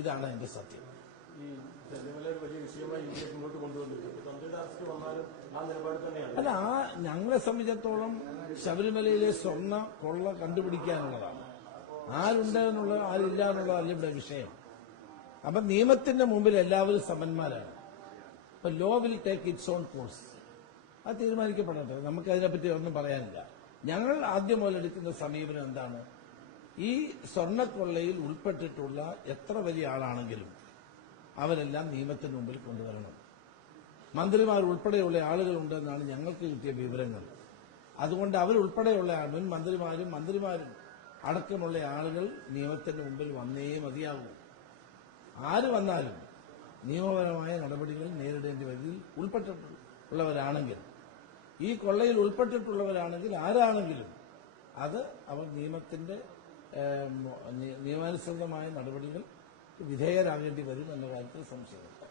ഇതാണ് എന്റെ സത്യം. അല്ല, ഞങ്ങളെ സംബന്ധിച്ചിടത്തോളം ശബരിമലയിലെ സ്വർണ്ണ കൊള്ള കണ്ടുപിടിക്കാനുള്ളതാണ്. ആരുണ്ട് എന്നുള്ളത് ആരില്ല എന്നുള്ളതല്ല ഇവിടെ വിഷയം. അപ്പൊ നിയമത്തിന്റെ മുമ്പിൽ എല്ലാവരും സമന്മാരാണ്. അപ്പൊ law will take it's on course. അത് തീരുമാനിക്കപ്പെടട്ടെ. നമുക്ക് അതിനെപ്പറ്റി ഒന്നും പറയാനില്ല. ഞങ്ങൾ ആദ്യം മുതലെടുക്കുന്ന സമീപനം എന്താണ്? ഈ സ്വർണ്ണക്കൊള്ളയിൽ ഉൾപ്പെട്ടിട്ടുള്ള എത്ര വലിയ ആളാണെങ്കിലും അവരെല്ലാം നിയമത്തിന് മുമ്പിൽ കൊണ്ടുവരണം. മന്ത്രിമാർ ഉൾപ്പെടെയുള്ള ആളുകളുണ്ടെന്നാണ് ഞങ്ങൾക്ക് കിട്ടിയ വിവരങ്ങൾ. അതുകൊണ്ട് അവരുൾപ്പെടെയുള്ള മുൻ മന്ത്രിമാരും അടക്കമുള്ള ആളുകൾ നിയമത്തിന് മുമ്പിൽ വന്നേ മതിയാകൂ. ആര് വന്നാലും നിയമപരമായ നടപടികൾ നേരിടേണ്ടി വരികയിൽ ഉൾപ്പെട്ടിട്ടുള്ളവരാണെങ്കിൽ, ഈ കൊള്ളയിൽ ഉൾപ്പെട്ടിട്ടുള്ളവരാണെങ്കിൽ ആരാണെങ്കിലും അത് അവർ നിയമാനുസൃതമായ നടപടികൾ വിധേയരാകേണ്ടി വരും എന്ന കാര്യത്തിൽ സംശയമില്ല.